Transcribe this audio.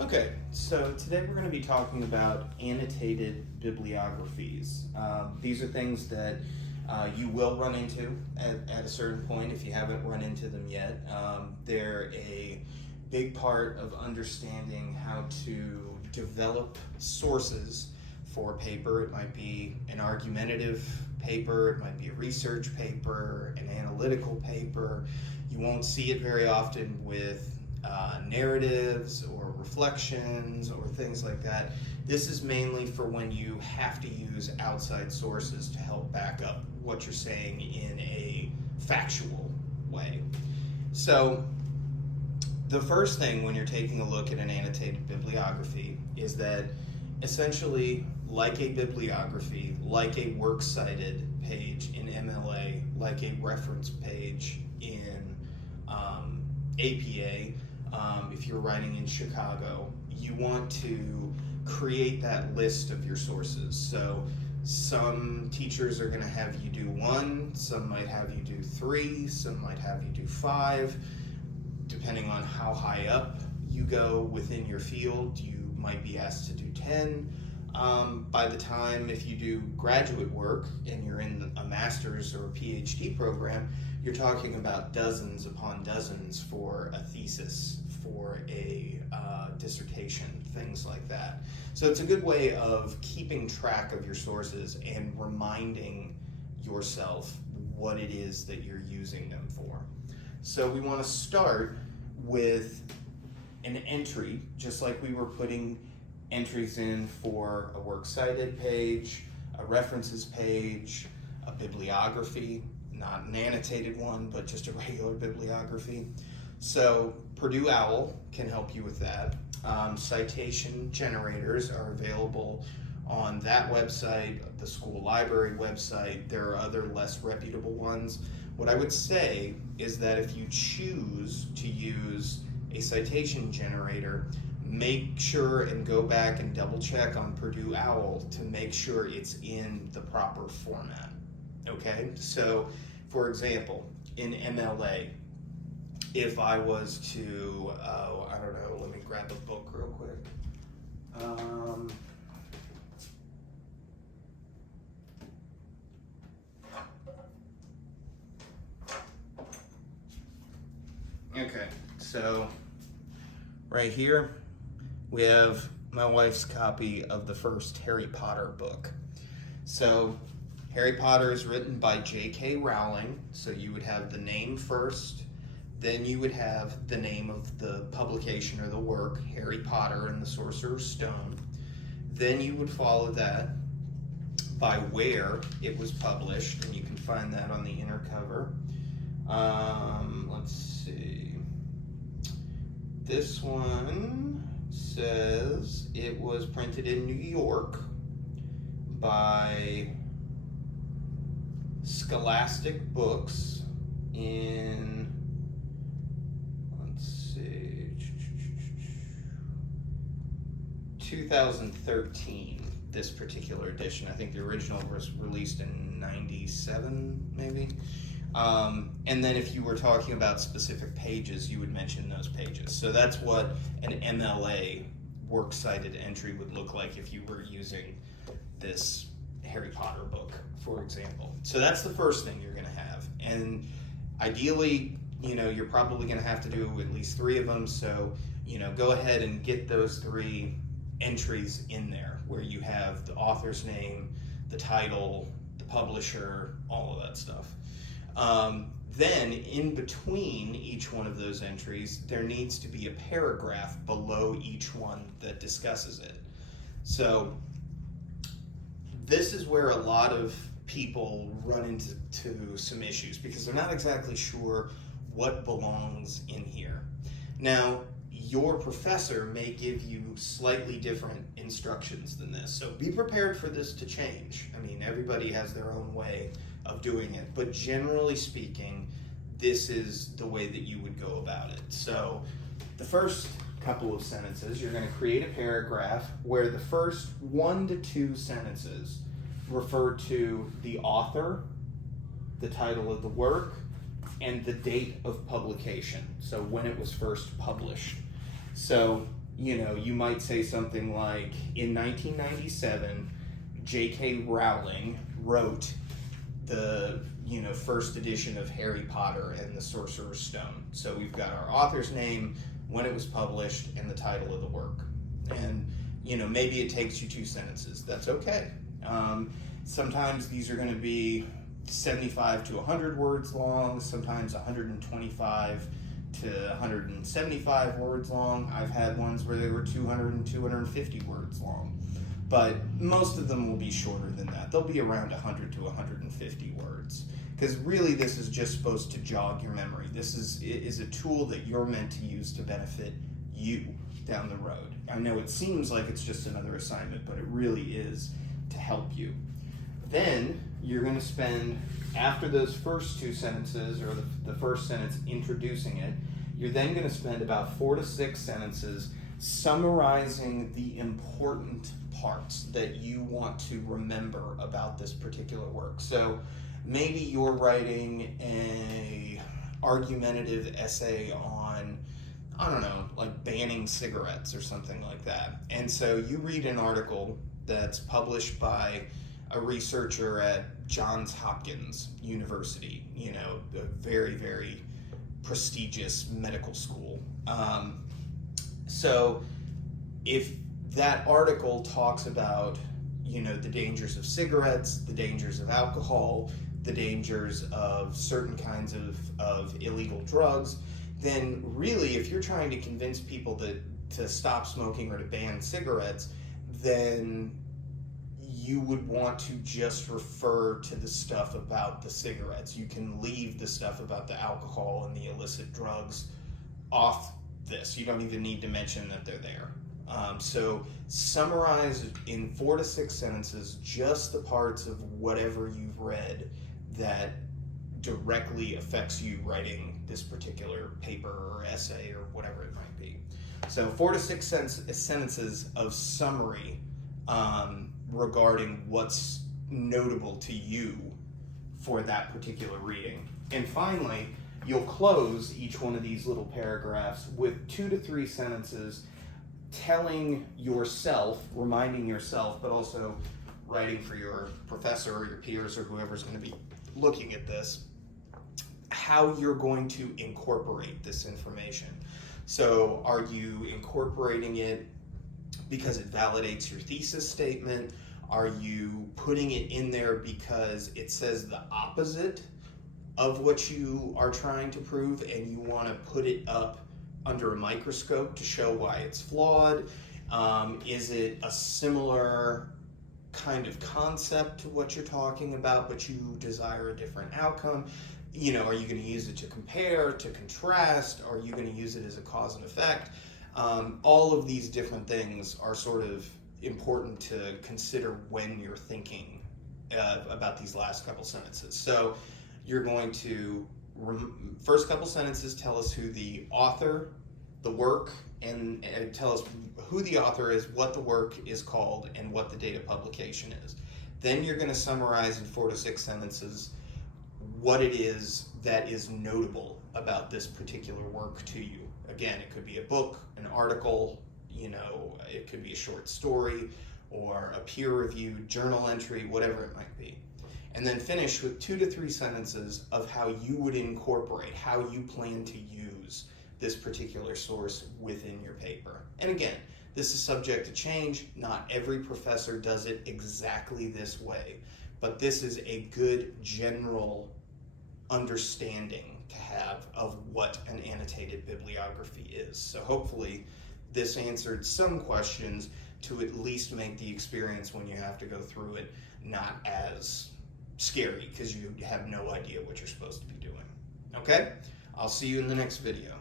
Okay, so today we're going to be talking about annotated bibliographies. These are things that you will run into at a certain point if you haven't run into them yet. They're a big part of understanding how to develop sources for a paper. It might be an argumentative paper, it might be a research paper, an analytical paper. You won't see it very often with narratives or reflections or things like that. This is mainly for when you have to use outside sources to help back up what you're saying in a factual way. So the first thing when you're taking a look at an annotated bibliography is that essentially, like a bibliography, like a works cited page in MLA, like a reference page in APA, if you're writing in Chicago, you want to create that list of your sources. So some teachers are going to have you do 1, some might have you do 3, some might have you do 5. Depending on how high up you go within your field, you might be asked to do 10. By the time, if you do graduate work and you're in a master's or a PhD program, you're talking about dozens upon dozens for a thesis, for a dissertation, things like that. So it's a good way of keeping track of your sources and reminding yourself what it is that you're using them for. So we want to start with an entry, just like we were putting entries in for a works cited page, a references page, a bibliography, not an annotated one, but just a regular bibliography. So Purdue OWL can help you with that. Citation generators are available on that website, the school library website. There are other less reputable ones. What I would say is that if you choose to use a citation generator, make sure and go back and double check on Purdue OWL to make sure it's in the proper format. Okay, so for example, in MLA, if I was to, I don't know, let me grab a book real quick. Okay, so right here we have my wife's copy of the first Harry Potter book. So Harry Potter is written by J.K. Rowling, so you would have the name first, then you would have the name of the publication or the work, Harry Potter and the Sorcerer's Stone. Then you would follow that by where it was published, and you can find that on the inner cover. Let's see. This one says it was printed in New York by Scholastic Books in, let's see, 2013, this particular edition. I think the original was released in 97, maybe. And then if you were talking about specific pages, you would mention those pages. So that's what an MLA works cited entry would look like if you were using this Harry Potter book, for example. So that's the first thing you're going to have. And ideally, you're probably going to have to do at least 3 of them. So, go ahead and get those 3 entries in there where you have the author's name, the title, the publisher, all of that stuff. Then in between each one of those entries, there needs to be a paragraph below each one that discusses it. So this is where a lot of people run into some issues because they're not exactly sure what belongs in here. Now, your professor may give you slightly different instructions than this, so be prepared for this to change. I mean, everybody has their own way of doing it, but generally speaking, this is the way that you would go about it. So the first couple of sentences, you're going to create a paragraph where the first 1 to 2 sentences refer to the author, the title of the work, and the date of publication, so when it was first published. So You might say something like, in 1997, J.K. Rowling wrote the first edition of Harry Potter and the Sorcerer's Stone. So we've got our author's name, when it was published, and the title of the work. And maybe it takes you 2 sentences. That's okay. Sometimes these are going to be 75 to 100 words long, sometimes 125 to 175 words long. I've had ones where they were 200 and 250 words long. But most of them will be shorter than that. They'll be around 100 to 150 words. Because really this is just supposed to jog your memory. This is a tool that you're meant to use to benefit you down the road. I know it seems like it's just another assignment, but it really is to help you. Then you're going to spend, after those first 2 sentences, or the first sentence introducing it, you're then going to spend about 4 to 6 sentences summarizing the important parts that you want to remember about this particular work. So maybe you're writing an argumentative essay on, I don't know, like banning cigarettes or something like that. And so you read an article that's published by a researcher at Johns Hopkins University, a very, very prestigious medical school. So if that article talks about, the dangers of cigarettes, the dangers of alcohol, the dangers of certain kinds of illegal drugs, then really if you're trying to convince people to stop smoking or to ban cigarettes, then you would want to just refer to the stuff about the cigarettes. You can leave the stuff about the alcohol and the illicit drugs off this. You don't even need to mention that they're there. So summarize in 4 to 6 sentences just the parts of whatever you've read that directly affects you writing this particular paper or essay or whatever it might be. So 4 to 6 sentences of summary regarding what's notable to you for that particular reading. And finally, you'll close each one of these little paragraphs with 2 to 3 sentences telling yourself, reminding yourself, but also writing for your professor or your peers or whoever's going to be looking at this, how you're going to incorporate this information. So are you incorporating it because it validates your thesis statement? Are you putting it in there because it says the opposite of what you are trying to prove and you want to put it up under a microscope to show why it's flawed? Is it a similar kind of concept to what you're talking about, but you desire a different outcome? Are you going to use it to compare, to contrast? Are you going to use it as a cause and effect? All of these different things are sort of important to consider when you're thinking about these last couple sentences. So you're going to, first couple sentences tell us who the author, the work, and tell us who the author is, what the work is called, and what the date of publication is. Then you're going to summarize in 4 to 6 sentences what it is that is notable about this particular work to you. Again, it could be a book, an article, it could be a short story or a peer-reviewed journal entry, whatever it might be. And then finish with 2 to 3 sentences of how you would incorporate, how you plan to use this particular source within your paper. And again, this is subject to change. Not every professor does it exactly this way, but this is a good general understanding to have of what an annotated bibliography is. So hopefully this answered some questions to at least make the experience when you have to go through it not as scary, because you have no idea what you're supposed to be doing. Okay? I'll see you in the next video.